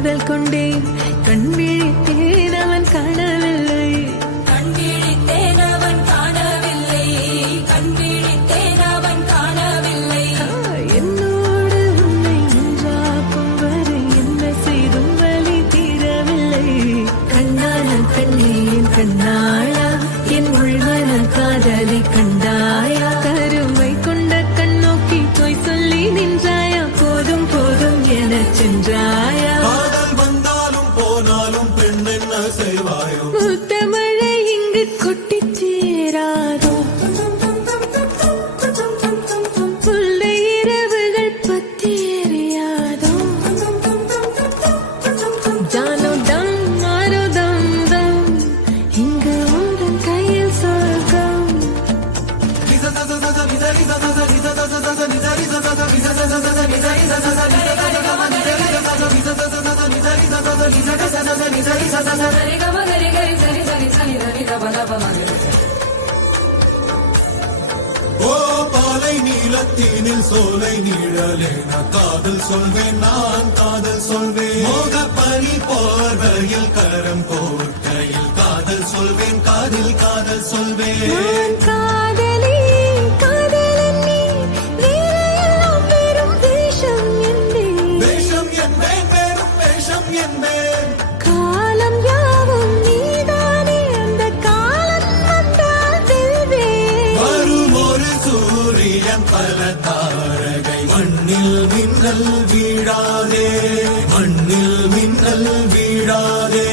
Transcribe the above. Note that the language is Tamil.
காதல் கொண்டேன் கண் விழித்தேன் அவன் காணவில்லை கண் விழித்தேன் அவன் காணவில்லை கண் விழித்தேன் அவன் காணவில்லை என்னோடு உன்னை ஒன்றாக்கும் வரை என்ன செய்தும் வலி தீரவில்லை கண்ணான கண்ணே என் கண்ணாளா என் உள்மன காதலை கண்டாயா கருமை கொண்ட கண்ணோக்கி போய் சொல்லி நின்றாயா போதும் போதும் என சென்றாயா காதல் வந்தாலும் போனாலும் பெண் என்ன செய்வாயோ முத்தமழை இங்கு கொட்டிச் சேராதோ புல்லை இரவுகள் பத்தி எறியாதோ ஜானோ தம் மாரோ தம் தம் இங்கு உந்தன் கையில் சொர்க்கம் சரி கம கரி கரி சரி சரி சரி சரி தப தப மகரி ஓ பாலை நீலத்தீனில் சோலை நீழலேன காதல் சொல்வேன் நான் காதல் சொல்வேன் மோகப்பனி போர்வையில் கரம் போர்க்கையில் காதல் சொல்வேன் காதல் சொல்வேன் நான் காதலி காதலன் நீ வேலையெல்லாம் வெறும் வேஷம் என்பேன் வேஷம் என்பேன் வெறும் வேஷம் என்பேன் காலம் யாவும் நீதானே அந்த காலம் வந்தால் செல்வேன் வரும் ஒரு சூரியன் பல தாரகை மண்ணில் மின்னல் வீழாதே மண்ணில் மின்னல் வீழாதே